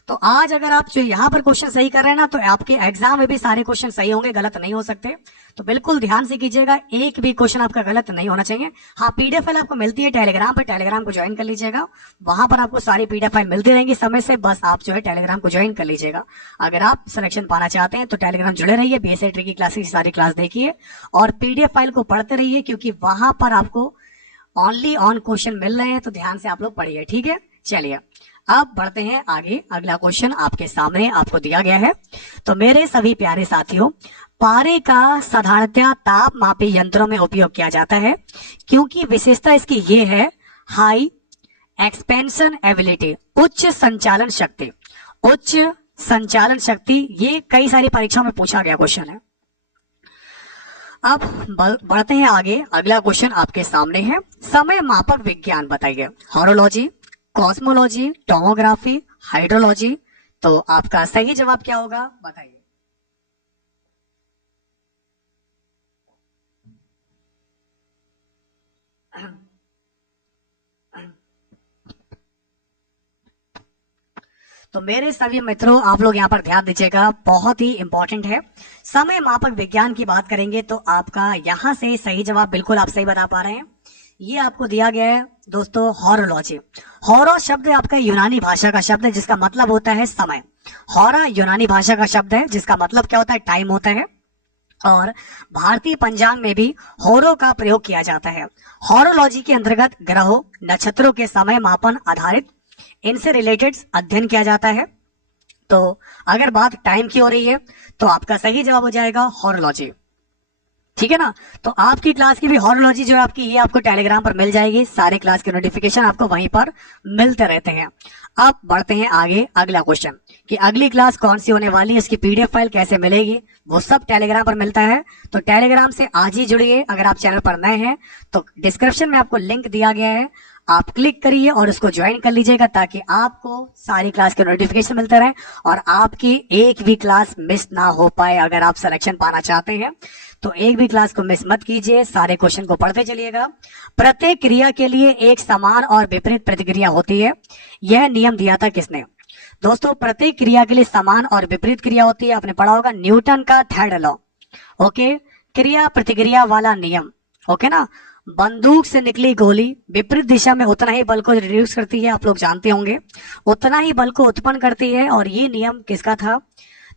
तो आज अगर आप जो यहाँ पर क्वेश्चन सही कर रहे हैं ना, तो आपके एग्जाम में भी सारे क्वेश्चन सही होंगे, गलत नहीं हो सकते। तो बिल्कुल ध्यान से कीजिएगा, एक भी क्वेश्चन आपका गलत नहीं होना चाहिए। हाँ, पीडीएफ फाइल आपको मिलती है टेलीग्राम पर, टेलीग्राम को ज्वाइन कर लीजिएगा, वहां पर आपको सारी पीडीएफ फाइल मिलती रहेंगी समय से। बस आप जो है टेलीग्राम को ज्वाइन कर लीजिएगा। अगर आप सिलेक्शन पाना चाहते हैं तो टेलीग्राम जुड़े रहिए, बीएससी ट्री की क्लासेस की सारी क्लास देखिए और पीडीएफ फाइल को पढ़ते रहिए, क्योंकि वहां पर आपको ओनली ऑन क्वेश्चन मिल रहे हैं। तो ध्यान से आप लोग पढ़िए, ठीक है। चलिए, अब बढ़ते हैं आगे। अगला क्वेश्चन आपके सामने आपको दिया गया है। तो मेरे सभी प्यारे साथियों, पारे का साधारणतया ताप मापी यंत्रों में उपयोग किया जाता है, क्योंकि विशेषता इसकी ये है हाई एक्सपेंशन एबिलिटी, उच्च संचालन शक्ति। उच्च संचालन शक्ति, ये कई सारी परीक्षाओं में पूछा गया क्वेश्चन है। अब बढ़ते हैं आगे। अगला क्वेश्चन आपके सामने है, समय मापक विज्ञान बताइए। Horology, cosmology, tomography, hydrology. तो आपका सही जवाब क्या होगा बताइए। तो मेरे सभी मित्रों, आप लोग यहाँ पर ध्यान दीजिएगा, बहुत ही इंपॉर्टेंट है। समय मापक विज्ञान की बात करेंगे तो आपका यहाँ से सही जवाब बिल्कुल आप सही बता पा रहे हैं। ये आपको दिया गया है दोस्तों हॉरोलॉजी। हॉरो शब्द आपका यूनानी भाषा का शब्द है, जिसका मतलब होता है समय। हॉरा यूनानी भाषा का शब्द है, जिसका मतलब क्या होता है? टाइम होता है। और भारतीय पंचांग में भी हॉरो का प्रयोग किया जाता है। हॉरोलॉजी के अंतर्गत ग्रहों, नक्षत्रों के समय मापन आधारित इनसे रिलेटेड अध्ययन किया जाता है। तो अगर बात टाइम की हो रही है तो आपका सही जवाब हो जाएगा हॉरोलॉजी, ठीक है ना। तो आपकी क्लास की भी हॉरोलॉजी जो है आपकी, ये आपको टेलीग्राम पर मिल जाएगी। सारे क्लास के नोटिफिकेशन आपको वहीं पर मिलते रहते हैं। अब बढ़ते हैं आगे। अगला क्वेश्चन कि अगली क्लास कौन सी होने वाली है, इसकी पीडीएफ फाइल कैसे मिलेगी, वो सब टेलीग्राम पर मिलता है। तो टेलीग्राम से आज ही जुड़िए। अगर आप चैनल पर नए हैं तो डिस्क्रिप्शन में आपको लिंक दिया गया है, आप क्लिक करिए और उसको ज्वाइन कर लीजिएगा, ताकि आपको सारी क्लास के नोटिफिकेशन मिलते रहे और आपकी एक भी क्लास मिस ना हो पाए। अगर आप सिलेक्शन पाना चाहते हैं तो एक भी क्लास को मिस मत कीजिए, सारे क्वेश्चन को पढ़ते चलिएगा। प्रत्येक क्रिया के लिए एक समान और विपरीत प्रतिक्रिया होती है, यह नियम दिया था किसने? दोस्तों प्रत्येक क्रिया के लिए समान और विपरीत क्रिया होती है, आपने पढ़ा होगा न्यूटन का थर्ड लॉ। ओके, क्रिया प्रतिक्रिया वाला नियम। ओके ना, बंदूक से निकली गोली विपरीत दिशा में उतना ही बल को रिड्यूस करती है, आप लोग जानते होंगे, उतना ही बल को उत्पन्न करती है। और ये नियम किसका था,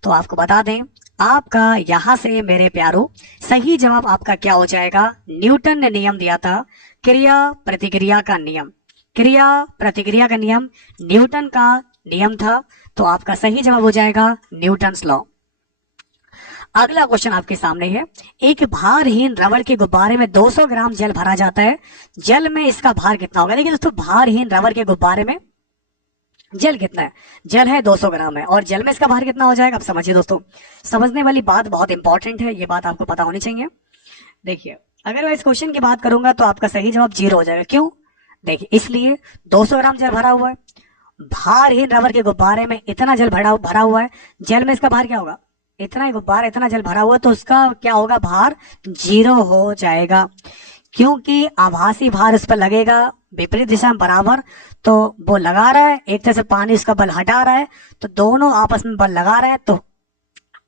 तो आपको बता दें, आपका यहां से मेरे प्यारो सही जवाब आपका क्या हो जाएगा, न्यूटन ने नियम दिया था क्रिया प्रतिक्रिया का नियम। क्रिया प्रतिक्रिया का नियम न्यूटन का नियम था, तो आपका सही जवाब हो जाएगा न्यूटन्स लॉ। अगला क्वेश्चन आपके सामने है, एक भारहीन रबड़ के गुब्बारे में 200 ग्राम जल भरा जाता है, जल में इसका भार कितना होगा। देखिए दोस्तों, भारहीन रबड़ के गुब्बारे में जल कितना है, जल है 200 ग्राम है, और जल में इसका भार कितना हो जाएगा। आप समझिए दोस्तों, समझने वाली बात बहुत इंपॉर्टेंट है, ये बात आपको पता होनी चाहिए। देखिए, अगर मैं इस क्वेश्चन की बात करूंगा तो आपका सही जवाब 0 हो जाएगा। क्यों, देखिए इसलिए 200 ग्राम जल भरा हुआ है, भारहीन रबर के गुब्बारे में इतना जल भरा हुआ है, जल में इसका भार क्या होगा, इतना ही गुब्बारा इतना जल भरा हुआ है, तो उसका क्या होगा, भार 0 हो जाएगा। क्योंकि आभासी भार उस पर लगेगा विपरीत दिशा में बराबर, तो वो लगा रहा है, एक तरह से पानी उसका बल हटा रहा है, तो दोनों आपस में बल लगा रहे हैं, तो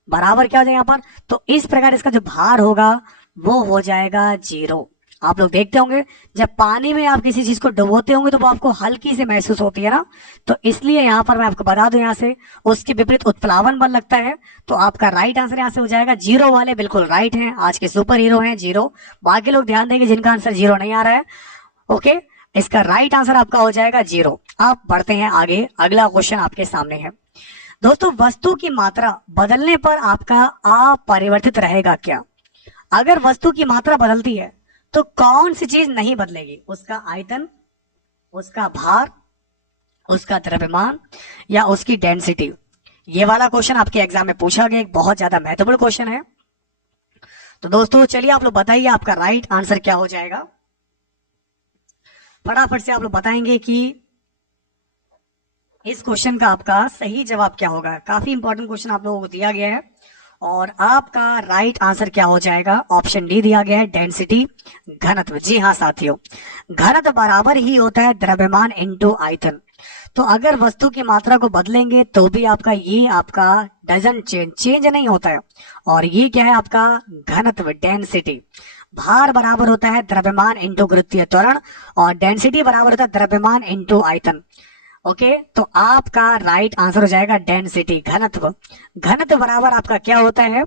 बराबर क्या हो जाएगा यहाँ पर, तो इस प्रकार इसका जो भार होगा वो हो जाएगा 0। आप लोग देखते होंगे जब पानी में आप किसी चीज को डुबोते होंगे तो वो आपको हल्की से महसूस होती है ना, तो इसलिए यहाँ पर मैं आपको बता दूं, यहाँ से उसके विपरीत उत्प्लावन बल लगता है। तो आपका राइट आंसर यहाँ से हो जाएगा, 0 वाले बिल्कुल राइट हैं, आज के सुपर हीरो हैं 0। बाकी लोग ध्यान देंगे जिनका आंसर 0 नहीं आ रहा है। ओके, इसका राइट आंसर आपका हो जाएगा 0। आप बढ़ते हैं आगे, अगला क्वेश्चन आपके सामने है। दोस्तों, वस्तु की मात्रा बदलने पर आपका अपरिवर्तित रहेगा क्या। अगर वस्तु की मात्रा बदलती है तो कौन सी चीज नहीं बदलेगी, उसका आयतन, उसका भार, उसका द्रव्यमान, या उसकी डेंसिटी। ये वाला क्वेश्चन आपके एग्जाम में पूछा गया, एक बहुत ज्यादा महत्वपूर्ण क्वेश्चन है। तो दोस्तों चलिए आप लोग बताइए आपका राइट आंसर क्या हो जाएगा। फटाफट से आप लोग बताएंगे कि इस क्वेश्चन का आपका सही जवाब क्या होगा। काफी इंपॉर्टेंट क्वेश्चन आप लोगों को दिया गया है, और आपका राइट आंसर क्या हो जाएगा, ऑप्शन डी दिया गया है, डेंसिटी, घनत्व। जी हाँ साथियों, घनत्व बराबर ही होता है द्रव्यमान इनटू आयतन। तो अगर वस्तु की मात्रा को बदलेंगे तो भी आपका ये आपका डजंट चेंज नहीं होता है, और ये क्या है आपका घनत्व, डेंसिटी। भार बराबर होता है द्रव्यमान इनटू गुरुत्वीय त्वरण, और डेंसिटी बराबर होता है द्रव्यमान इनटू आयतन। ओके, तो आपका राइट आंसर हो जाएगा डेंसिटी, घनत्व। घनत्व बराबर आपका क्या होता है,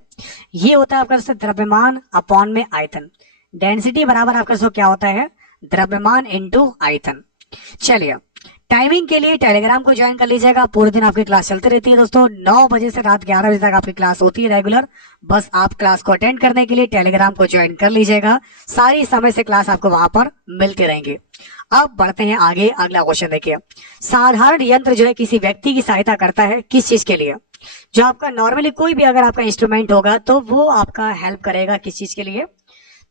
ये होता है आपका द्रव्यमान अपॉन में आयतन। डेंसिटी बराबर आपका क्या होता है, द्रव्यमान इनटू आयतन। चलिए, टाइमिंग के लिए टेलीग्राम को ज्वाइन कर लीजिएगा, पूरे दिन आपकी क्लास चलती रहती है दोस्तों, 9 बजे से रात 11 बजे तक आपकी क्लास होती है रेगुलर। बस आप क्लास को अटेंड करने के लिए टेलीग्राम को ज्वाइन कर लीजिएगा, सारी समय से क्लास आपको वहां पर मिलती रहेंगी। अब बढ़ते हैं आगे, अगला क्वेश्चन देखिए। साधारण यंत्र जो है किसी व्यक्ति की सहायता करता है, किस चीज के लिए। जो आपका नॉर्मली कोई भी अगर आपका इंस्ट्रूमेंट होगा तो वो आपका हेल्प करेगा किस चीज के लिए,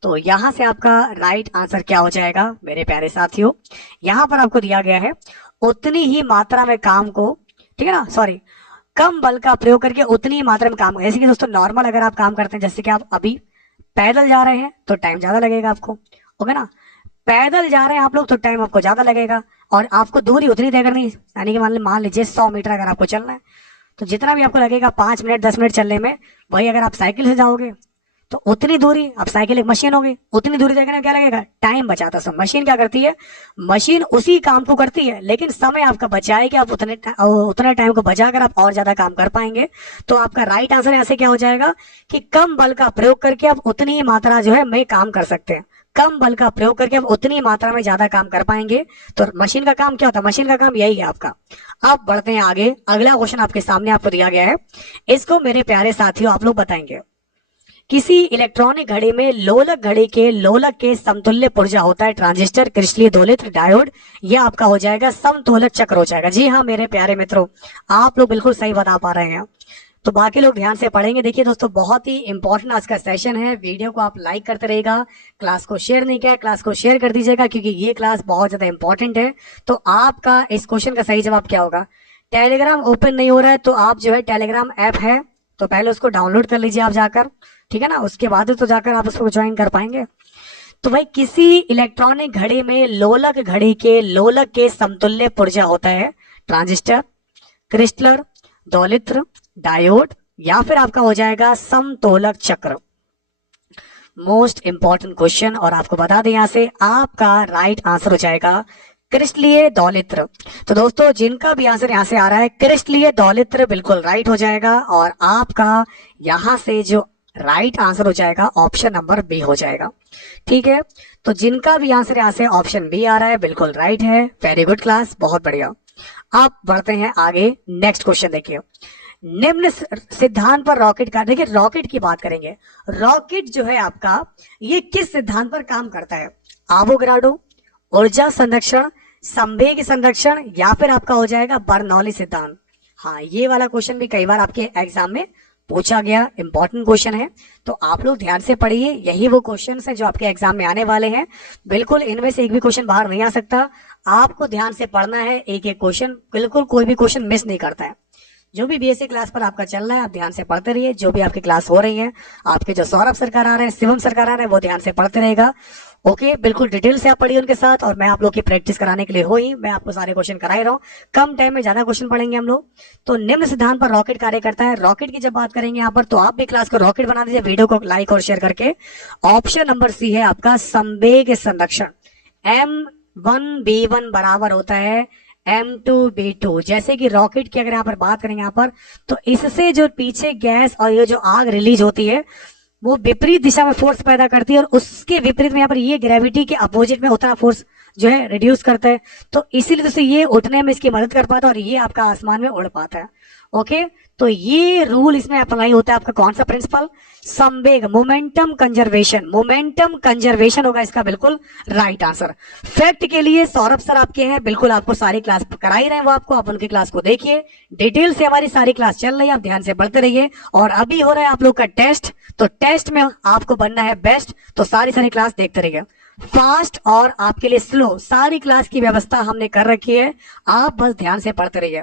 तो यहां से आपका राइट आंसर क्या हो जाएगा मेरे प्यारे साथियों। यहां पर आपको दिया गया है उतनी ही मात्रा में काम को, ठीक है ना, सॉरी, कम बल का प्रयोग करके उतनी ही मात्रा में काम। जैसे कि दोस्तों नॉर्मल अगर आप काम करते हैं, जैसे कि आप अभी पैदल जा रहे हैं तो टाइम ज्यादा लगेगा आपको, ओके ना, पैदल जा रहे हैं आप लोग तो टाइम आपको ज्यादा लगेगा, और आपको दूरी उतनी तय करनी, यानी कि मान लीजिए 100 मीटर अगर आपको चलना है तो जितना भी आपको लगेगा 5 मिनट 10 मिनट चलने में, वही अगर आप साइकिल से जाओगे तो उतनी दूरी, अब साइकिल एक मशीन होगी, उतनी दूरी तय करने में क्या लगेगा, टाइम बचाता। सब मशीन क्या करती है, मशीन उसी काम को करती है, लेकिन समय आपका बचाएगी, आप उतने टाइम को बचाकर आप और ज्यादा काम कर पाएंगे। तो आपका राइट आंसर ऐसे क्या हो जाएगा कि कम बल का प्रयोग करके आप उतनी ही मात्रा जो है में काम कर सकते हैं, कम बल का प्रयोग करके आप उतनी मात्रा में ज्यादा काम कर पाएंगे। तो मशीन का काम क्या होता है, मशीन का काम यही है आपका। अब बढ़ते हैं आगे, अगला क्वेश्चन आपके सामने आपको दिया गया है, इसको मेरे प्यारे साथियों आप लोग बताएंगे। किसी इलेक्ट्रॉनिक घड़ी में लोलक घड़ी के लोलक के समतुल्य पुर्जा होता है, ट्रांजिस्टर, क्रिस्टलीय दोलित्र, डायोड, यह आपका हो जाएगा समतोलक चक्र हो जाएगा। जी हाँ मेरे प्यारे मित्रों, आप लोग बिल्कुल सही बता पा रहे हैं, तो बाकी लोग ध्यान से पढ़ेंगे। देखिए दोस्तों, बहुत ही इंपॉर्टेंट आज का सेशन है, वीडियो को आप लाइक करते रहेगा, क्लास को शेयर नहीं किया, क्लास को शेयर कर दीजिएगा, क्योंकि ये क्लास बहुत ज्यादा इंपॉर्टेंट है। तो आपका इस क्वेश्चन का सही जवाब क्या होगा, टेलीग्राम ओपन नहीं हो रहा है तो आप जो है टेलीग्राम ऐप है तो पहले उसको डाउनलोड कर लीजिए आप जाकर, ठीक है ना, उसके बाद तो जाकर आप उसको ज्वाइन कर पाएंगे। तो भाई किसी इलेक्ट्रॉनिक घड़ी में लोलक घड़ी के लोलक के समतुल्य पुर्जा होता है, ट्रांजिस्टर, क्रिस्टलर, दोलित्र, डायोड, या फिर आपका हो जाएगा समतोलक चक्र। मोस्ट इंपॉर्टेंट क्वेश्चन, और आपको बता दें यहां से आपका राइट आंसर हो जाएगा क्रिस्टलीय दोलित्र। तो दोस्तों जिनका भी आंसर यहां से आ रहा है क्रिस्टलीय दोलित्र बिल्कुल राइट हो जाएगा, और आपका यहां से जो राइट आंसर हो जाएगा ऑप्शन नंबर बी हो जाएगा। ठीक है, तो जिनका भी आंसर यहां से ऑप्शन बी आ रहा है बिल्कुल राइट है। वेरी गुड क्लास, बहुत बढ़िया। आप बढ़ते हैं आगे, नेक्स्ट क्वेश्चन देखिए। निम्न सिद्धांत पर रॉकेट का, देखिए रॉकेट की बात करेंगे। रॉकेट जो है आपका ये किस सिद्धांत पर काम करता है? एवोगाड्रो, ऊर्जा संरक्षण, संवेग संरक्षण, या फिर आपका हो जाएगा बर्नौली सिद्धांत। हाँ, ये वाला क्वेश्चन भी कई बार आपके एग्जाम में पूछा गया, इंपॉर्टेंट क्वेश्चन है, तो आप लोग ध्यान से पढ़िए। यही वो क्वेश्चन है जो आपके एग्जाम में आने वाले हैं। बिल्कुल इनमें से एक भी क्वेश्चन बाहर नहीं आ सकता, आपको ध्यान से पढ़ना है। एक एक क्वेश्चन, बिल्कुल कोई भी क्वेश्चन मिस नहीं करता है। जो भी बीएससी क्लास पर आपका चल रहा है आप ध्यान से पढ़ते रहिए। जो भी आपकी क्लास हो रही है, आपके जो सौरभ सरकार आ रहे हैं, शिवम सरकार आ रहे हैं, वो ध्यान से पढ़ते रहेगा। ओके, बिल्कुल डिटेल से आप पढ़िए उनके साथ, और मैं आप लोग की प्रैक्टिस कराने के लिए हो ही मैं आपको सारे क्वेश्चन करा ही रहा हूँ। कम टाइम में ज्यादा क्वेश्चन पढ़ेंगे हम लोग। तो निम्न सिद्धांत पर रॉकेट कार्य करता है। रॉकेट की जब बात करेंगे यहाँ पर, तो आप भी क्लास को रॉकेट बना दीजिए, वीडियो को लाइक और शेयर करके। ऑप्शन नंबर सी है आपका संवेग संरक्षण। M1B1 बराबर होता है M2B2। जैसे कि रॉकेट की अगर यहाँ पर बात करेंगे यहाँ पर, तो इससे जो पीछे गैस और ये जो आग रिलीज होती है वो विपरीत दिशा में फोर्स पैदा करती है, और उसके विपरीत में यहाँ पर ये ग्रेविटी के अपोजिट में उतना फोर्स जो है रिड्यूस करता है। तो इसीलिए दोस्तों ये उठने में इसकी मदद कर पाता है, और ये आपका आसमान में उड़ पाता है। ओके, तो ये रूल इसमें अप्लाई होता है आपका कौन सा प्रिंसिपल? संवेग, मोमेंटम कंजर्वेशन। मोमेंटम कंजर्वेशन होगा इसका बिल्कुल राइट आंसर। फैक्ट के लिए सौरभ सर आपके हैं, बिल्कुल आपको सारी क्लास करा ही रहे हैं वो आपको, आप उनकी क्लास को देखिए। डिटेल से हमारी सारी क्लास चल रही है, आप ध्यान से पढ़ते रहिए। और अभी हो रहा है आप लोग का टेस्ट, तो टेस्ट में आपको बनना है बेस्ट, तो सारी क्लास देखते रहिए। फास्ट और आपके लिए स्लो सारी क्लास की व्यवस्था हमने कर रखी है, आप बस ध्यान से पढ़ते रहिए।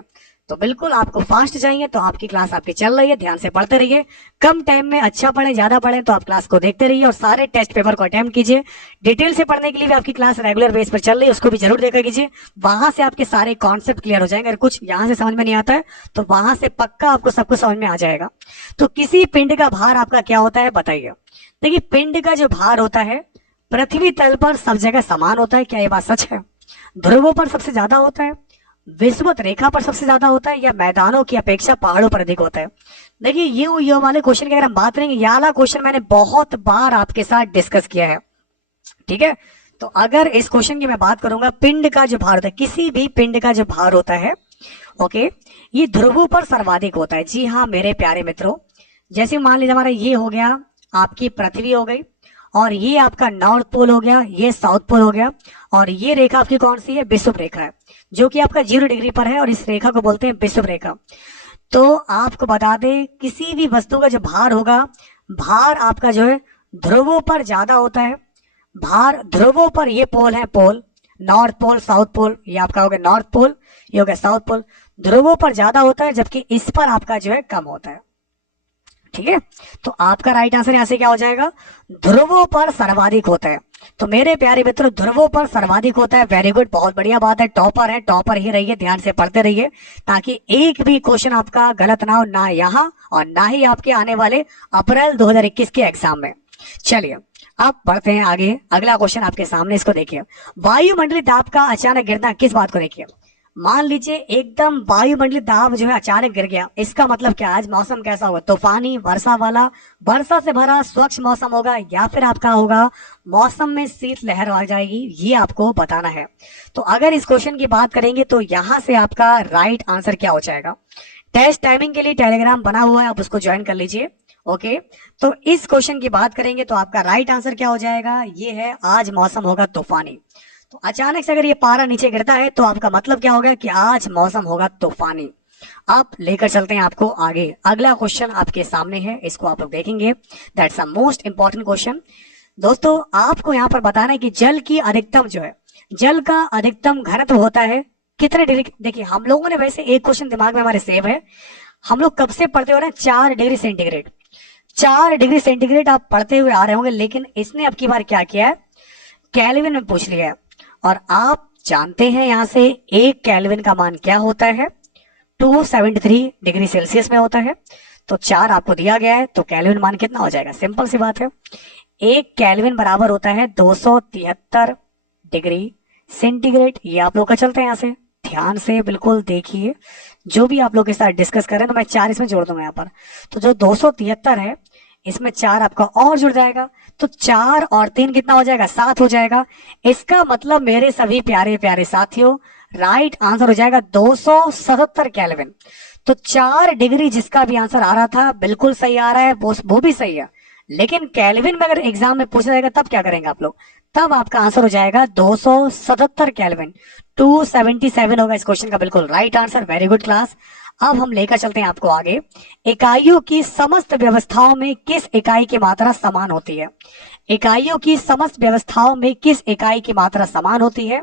तो बिल्कुल आपको फास्ट चाहिए तो आपकी क्लास आपकी चल रही है, ध्यान से पढ़ते रहिए। कम टाइम में अच्छा पढ़े, ज्यादा पढ़े तो आप क्लास को देखते रहिए, और सारे टेस्ट पेपर को अटेम्प्ट कीजिए। डिटेल से पढ़ने के लिए भी आपकी क्लास रेगुलर बेस पर चल रही है, उसको भी जरूर देखा कीजिए। वहां से आपके सारे कॉन्सेप्ट क्लियर हो जाएंगे। अगर कुछ यहाँ से समझ में नहीं आता है तो वहां से पक्का आपको सब कुछ समझ में आ जाएगा। तो किसी पिंड का भार आपका क्या होता है बताइए? देखिए पिंड का जो भार होता है पृथ्वी तल पर सब जगह समान होता है, क्या ये बात सच है? ध्रुवों पर सबसे ज्यादा होता है, विषुवत रेखा पर सबसे ज्यादा होता है, या मैदानों की अपेक्षा पहाड़ों पर अधिक होता है? देखिए ये वाले क्वेश्चन की अगर हम बात करेंगे, ये वाला क्वेश्चन मैंने बहुत बार आपके साथ डिस्कस किया है। ठीक है, तो अगर इस क्वेश्चन की मैं बात करूंगा, पिंड का जो भार होता है, किसी भी पिंड का जो भार होता है, ओके, ये ध्रुवों पर सर्वाधिक होता है। जी हाँ मेरे प्यारे मित्रों, जैसे मान लीजिए हमारा ये हो गया आपकी पृथ्वी हो गई, और ये आपका नॉर्थ पोल हो गया, ये साउथ पोल हो गया, और ये रेखा आपकी कौन सी है? विषुव रेखा है, जो कि आपका 0 डिग्री पर है, और इस रेखा को बोलते हैं विषुव रेखा। तो आपको बता दें किसी भी वस्तु का जो भार होगा, भार आपका जो है ध्रुवों पर ज्यादा होता है। भार ध्रुवों पर, ये पोल है पोल, नॉर्थ पोल साउथ पोल, ये आपका हो गया नॉर्थ पोल, ये हो गया साउथ पोल। ध्रुवों पर ज्यादा होता है जबकि इस पर आपका जो है कम होता है। ठीक है, तो आपका राइट आंसर यहां से क्या हो जाएगा? ध्रुवों पर सर्वाधिक होता है। तो मेरे प्यारे मित्रों ध्रुवों पर सर्वाधिक होता है। वेरी गुड, बहुत बढ़िया बात है। टॉपर है, टॉपर ही रहिए, ध्यान से पढ़ते रहिए, ताकि एक भी क्वेश्चन आपका गलत ना हो, ना यहाँ और ना ही आपके आने वाले अप्रैल 2021 के एग्जाम में। चलिए अब बढ़ते हैं आगे। अगला क्वेश्चन आपके सामने, इसको देखिए। वायुमंडलीय दाब का अचानक गिरना किस बात को? देखिए मान लीजिए एकदम वायुमंडलीय दाब जो है अचानक गिर गया, इसका मतलब क्या? आज मौसम कैसा होगा? तूफानी, वर्षा वाला, वर्षा से भरा स्वच्छ मौसम होगा, या फिर आपका होगा मौसम में शीत लहर आ जाएगी, ये आपको बताना है। तो अगर इस क्वेश्चन की बात करेंगे तो यहां से आपका राइट आंसर क्या हो जाएगा? टेस्ट टाइमिंग के लिए टेलीग्राम बना हुआ है, आप उसको ज्वाइन कर लीजिए। ओके, तो इस क्वेश्चन की बात करेंगे तो आपका राइट आंसर क्या हो जाएगा? ये है आज मौसम होगा तूफानी। तो अचानक से अगर ये पारा नीचे गिरता है तो आपका मतलब क्या होगा? कि आज मौसम होगा तूफानी। आप लेकर चलते हैं आपको आगे। अगला क्वेश्चन आपके सामने है, इसको आप लोग देखेंगे। That's a most important question. दोस्तों आपको यहाँ पर बताना है कि जल की अधिकतम जो है, जल का अधिकतम घनत्व होता है कितने डिग्री? देखिए हम लोगों ने वैसे एक क्वेश्चन दिमाग में हमारे सेव है, हम लोग कब से पढ़ते हो रहे हैं? 4 डिग्री सेंटीग्रेड। 4 डिग्री सेंटीग्रेड आप पढ़ते हुए आ रहे होंगे, लेकिन इसने अब की बार क्या किया है? केल्विन में पूछ लिया है। और आप जानते हैं यहां से 1 केल्विन का मान क्या होता है? 273 डिग्री सेल्सियस में होता है। तो 4 आपको दिया गया है, तो केल्विन मान कितना हो जाएगा, सिंपल सी बात है, 1 केल्विन बराबर होता है 273 डिग्री सेंटीग्रेड। ये आप लोग का चलते हैं यहाँ से, ध्यान से बिल्कुल देखिए, जो भी आप लोग के साथ डिस्कस करें तो मैं 4 इसमें जोड़ दूंगा यहाँ पर। तो जो 273 है इसमें 4 आपका और जुड़ जाएगा, तो 4 और 3 कितना हो जाएगा, 7 हो जाएगा। इसका मतलब मेरे सभी प्यारे प्यारे साथियों, राइट आंसर हो जाएगा 277 केल्विन। तो 4 डिग्री जिसका भी आंसर आ रहा था बिल्कुल सही आ रहा है, वो भी सही है, लेकिन केल्विन में अगर एग्जाम में पूछा जाएगा तब क्या करेंगे आप लोग, तब आपका आंसर हो जाएगा 277 केल्विन। 277 होगा इस क्वेश्चन का बिल्कुल right answer. Very good class. अब हम लेकर चलते हैं आपको आगे। इकाइयों की समस्त व्यवस्थाओं में किस इकाई की मात्रा समान होती है? इकाइयों की समस्त व्यवस्थाओं में किस इकाई की मात्रा समान होती है?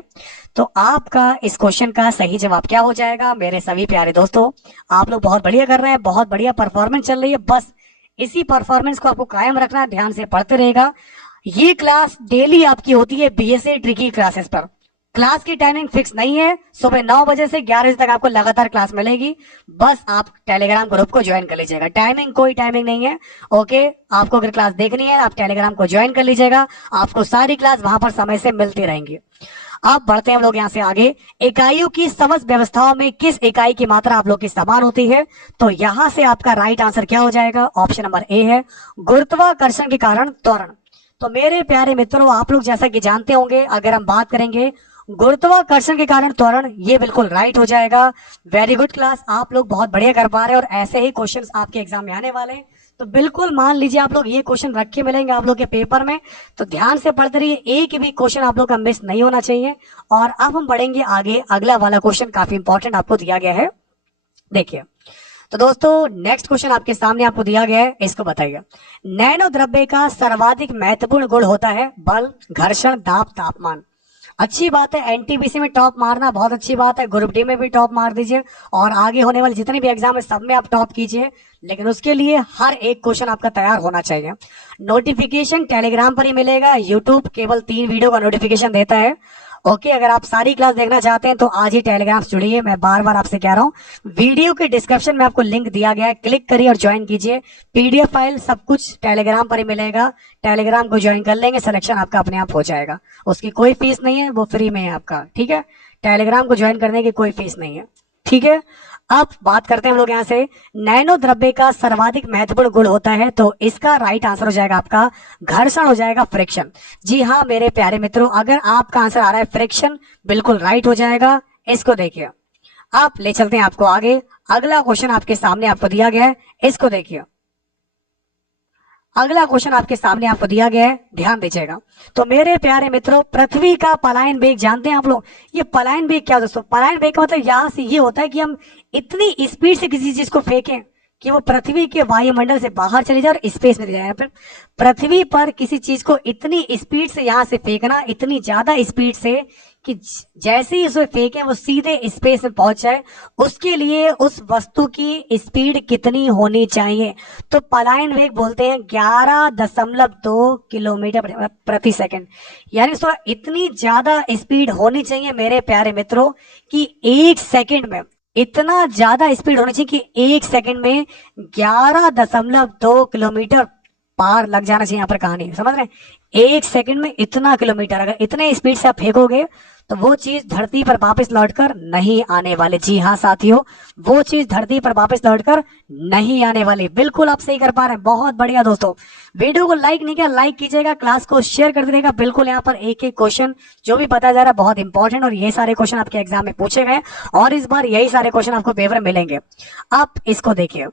तो आपका इस क्वेश्चन का सही जवाब क्या हो जाएगा मेरे सभी प्यारे दोस्तों? आप लोग बहुत बढ़िया कर रहे हैं, बहुत बढ़िया परफॉर्मेंस चल रही है, बस इसी परफॉर्मेंस को आपको कायम रखना, ध्यान से पढ़ते रहेगा। ये क्लास डेली आपकी होती है बीएसए ट्रिकी क्लासेस पर। क्लास की टाइमिंग फिक्स नहीं है, सुबह 9 बजे से 11 बजे तक आपको लगातार क्लास मिलेगी, बस आप टेलीग्राम ग्रुप को ज्वाइन कर लीजिएगा। टाइमिंग कोई टाइमिंग नहीं है, ओके। आपको अगर क्लास देखनी है आप टेलीग्राम को ज्वाइन कर लीजिएगा, आपको सारी क्लास वहां पर समय से मिलती रहेंगी। अब बढ़ते हैं हम लोग यहाँ से आगे। इकाइयों की समस्त व्यवस्थाओं में किस इकाई की मात्रा आप लोग की समान होती है? तो यहां से आपका राइट आंसर क्या हो जाएगा? ऑप्शन नंबर ए है, गुरुत्वाकर्षण के कारण त्वरण। तो मेरे प्यारे मित्रों, आप लोग जैसा कि जानते होंगे, अगर हम बात करेंगे गुरुत्वाकर्षण के कारण त्वरण, ये बिल्कुल राइट हो जाएगा। वेरी गुड क्लास, आप लोग बहुत बढ़िया कर पा रहे हैं और ऐसे ही क्वेश्चंस आपके एग्जाम में आने वाले हैं। तो बिल्कुल मान लीजिए आप लोग ये क्वेश्चन रख के मिलेंगे आप लोग के पेपर में, तो ध्यान से पढ़ते रहिए, एक भी क्वेश्चन आप लोग का मिस नहीं होना चाहिए। और अब हम बढ़ेंगे आगे, अगला वाला क्वेश्चन काफी इंपॉर्टेंट आपको दिया गया है, देखिए। तो दोस्तों नेक्स्ट क्वेश्चन आपके सामने आपको दिया गया है, इसको बताइए। नैनो द्रव्य का सर्वाधिक महत्वपूर्ण गुण होता है बल, घर्षण, दाब, तापमान। अच्छी बात है, एनटीपीसी में टॉप मारना बहुत अच्छी बात है, ग्रुप डी में भी टॉप मार दीजिए और आगे होने वाले जितने भी एग्जाम है सब में आप टॉप कीजिए, लेकिन उसके लिए हर एक क्वेश्चन आपका तैयार होना चाहिए। नोटिफिकेशन टेलीग्राम पर ही मिलेगा, यूट्यूब केवल 3 वीडियो का नोटिफिकेशन देता है, ओके। अगर आप सारी क्लास देखना चाहते हैं तो आज ही टेलीग्राम से जुड़िए, मैं बार बार आपसे कह रहा हूँ, वीडियो के डिस्क्रिप्शन में आपको लिंक दिया गया है, क्लिक करिए और ज्वाइन कीजिए। पीडीएफ फाइल सब कुछ टेलीग्राम पर ही मिलेगा, टेलीग्राम को ज्वाइन कर लेंगे, सिलेक्शन आपका अपने आप हो जाएगा, उसकी कोई फीस नहीं है, वो फ्री में है आपका, ठीक है। टेलीग्राम को ज्वाइन करने की कोई फीस नहीं है, ठीक है। अब बात करते हैं हम लोग यहाँ से, नैनो द्रव्य का सर्वाधिक महत्वपूर्ण गुण होता है, तो इसका राइट आंसर हो जाएगा आपका घर्षण, हो जाएगा फ्रिक्शन। जी हाँ मेरे प्यारे मित्रों, अगर आपका आंसर आ रहा है फ्रिक्शन, बिल्कुल राइट हो जाएगा। इसको देखिए, आप ले चलते हैं आपको आगे। अगला क्वेश्चन आपके सामने आपको दिया गया है, इसको देखिए। अगला क्वेश्चन आपके सामने आपको दिया गया है, ध्यान दीजिएगा। तो मेरे प्यारे मित्रों, पृथ्वी का पलायन वेग जानते हैं आप लोग? ये पलायन वेग क्या दोस्तों? पलायन वेग का मतलब यहां से ये होता है कि हम इतनी स्पीड से किसी चीज को फेंकें कि वो पृथ्वी के वायुमंडल से बाहर चली जाए और स्पेस में जाए। फिर पृथ्वी पर किसी चीज को इतनी स्पीड से यहां से फेंकना, इतनी ज्यादा स्पीड से कि जैसे ही उसे फेंके वो सीधे स्पेस में पहुंच जाए, उसके लिए उस वस्तु की स्पीड कितनी होनी चाहिए? तो पलायन वेग बोलते हैं 11.2 किलोमीटर प्रति सेकंड। यानी सो इतनी ज्यादा स्पीड होनी चाहिए मेरे प्यारे मित्रों कि 1 सेकंड में, इतना ज्यादा स्पीड होनी चाहिए कि 1 सेकंड में 11.2 किलोमीटर पार लग जाना चाहिए। यहाँ पर कहानी समझ रहे हैं? 1 सेकंड में इतना किलोमीटर, अगर इतने स्पीड से आप फेंकोगे तो वो चीज धरती पर वापस लौटकर नहीं आने वाले। जी हाँ साथियों, वो चीज धरती पर वापस लौटकर नहीं आने वाली। बिल्कुल आप सही कर पा रहे हैं, बहुत बढ़िया दोस्तों। वीडियो को लाइक नहीं किया, लाइक कीजिएगा, क्लास को शेयर कर दीजिएगा। बिल्कुल यहाँ पर एक एक क्वेश्चन जो भी बताया जा रहा है बहुत इंपॉर्टेंट, और ये सारे क्वेश्चन आपके एग्जाम में पूछे गए और इस बार यही सारे क्वेश्चन आपको पेपर में मिलेंगे। आप इसको देखिए,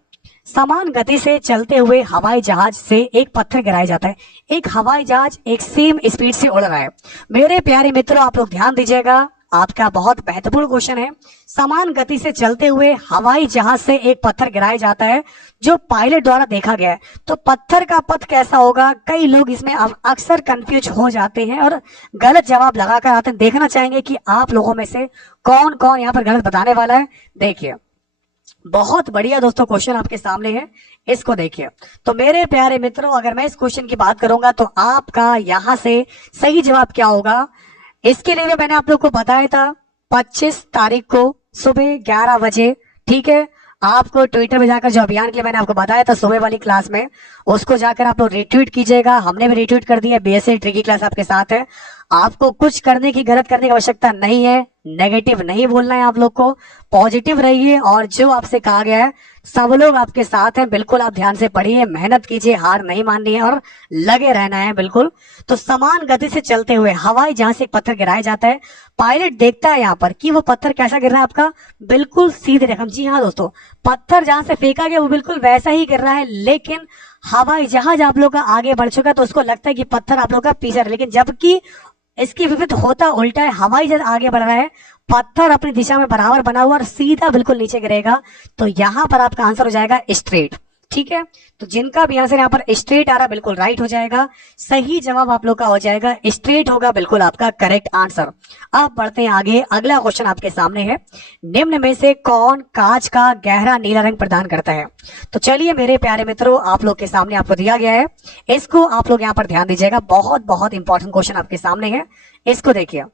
समान गति से चलते हुए हवाई जहाज से एक पत्थर गिराया जाता है। एक हवाई जहाज एक सेम स्पीड से उड़ रहा है। मेरे प्यारे मित्रों आप लोग ध्यान दीजिएगा, आपका बहुत महत्वपूर्ण क्वेश्चन है। समान गति से चलते हुए हवाई जहाज से एक पत्थर गिराया जाता है जो पायलट द्वारा देखा गया है। तो पत्थर का पथ कैसा होगा? कई लोग इसमें अक्सर कंफ्यूज हो जाते हैं और गलत जवाब लगाकर आते हैं। देखना चाहेंगे कि आप लोगों में से कौन कौन यहाँ पर गलत बताने वाला है। देखिए बहुत बढ़िया दोस्तों क्वेश्चन आपके सामने है, इसको देखिए। तो मेरे प्यारे मित्रों, अगर मैं इस क्वेश्चन की बात करूंगा तो आपका यहां से सही जवाब क्या होगा, इसके लिए मैंने आप लोग को बताया था 25 तारीख को सुबह 11 बजे ठीक है। आपको ट्विटर पे जाकर जो अभियान के लिए मैंने आपको बताया था सुबह वाली क्लास में, उसको जाकर आप लोग रिट्वीट कीजिएगा। हमने भी रिट्वीट कर दिया। बीएससी ट्रिकी क्लास आपके साथ है। आपको कुछ करने की गलत करने की आवश्यकता नहीं है। नेगेटिव नहीं बोलना है आप लोग को, पॉजिटिव रहिए और जो आपसे कहा गया है सब लोग आपके साथ हैं। बिल्कुल आप ध्यान से पढ़िए, मेहनत कीजिए, हार नहीं माननी है और लगे रहना है बिल्कुल। तो समान गति से चलते हुए हवाई जहां से एक पत्थर गिराया जाता है, पायलट देखता है यहाँ पर कि वो पत्थर कैसा गिर रहा है आपका, बिल्कुल सीधे रकम। जी हाँ दोस्तों, पत्थर जहां से फेंका गया वो बिल्कुल वैसा ही गिर रहा है, लेकिन हवाई जहाज आप लोग का आगे बढ़ चुका है तो उसको लगता है कि पत्थर आप लोग का पीछे है, लेकिन जबकि इसकी विपरीत होता उल्टा है। हवाई जहाज आगे बढ़ रहा है, पत्थर अपनी दिशा में बराबर बना हुआ और सीधा बिल्कुल नीचे गिरेगा। तो यहां पर आपका आंसर हो जाएगा स्ट्रेट। ठीक है, तो जिनका भी आंसर यहाँ पर स्ट्रेट आ रहा है बिल्कुल राइट हो जाएगा। सही जवाब आप लोग का हो जाएगा स्ट्रेट होगा बिल्कुल आपका करेक्ट आंसर। अब बढ़ते हैं आगे। अगला क्वेश्चन आपके सामने है, निम्न में से कौन कांच का गहरा नीला रंग प्रदान करता है। तो चलिए मेरे प्यारे मित्रों, आप लोग के सामने आपको दिया गया है, इसको आप लोग यहाँ पर ध्यान दीजिएगा। बहुत बहुत इंपॉर्टेंट क्वेश्चन आपके सामने है, इसको देखिए।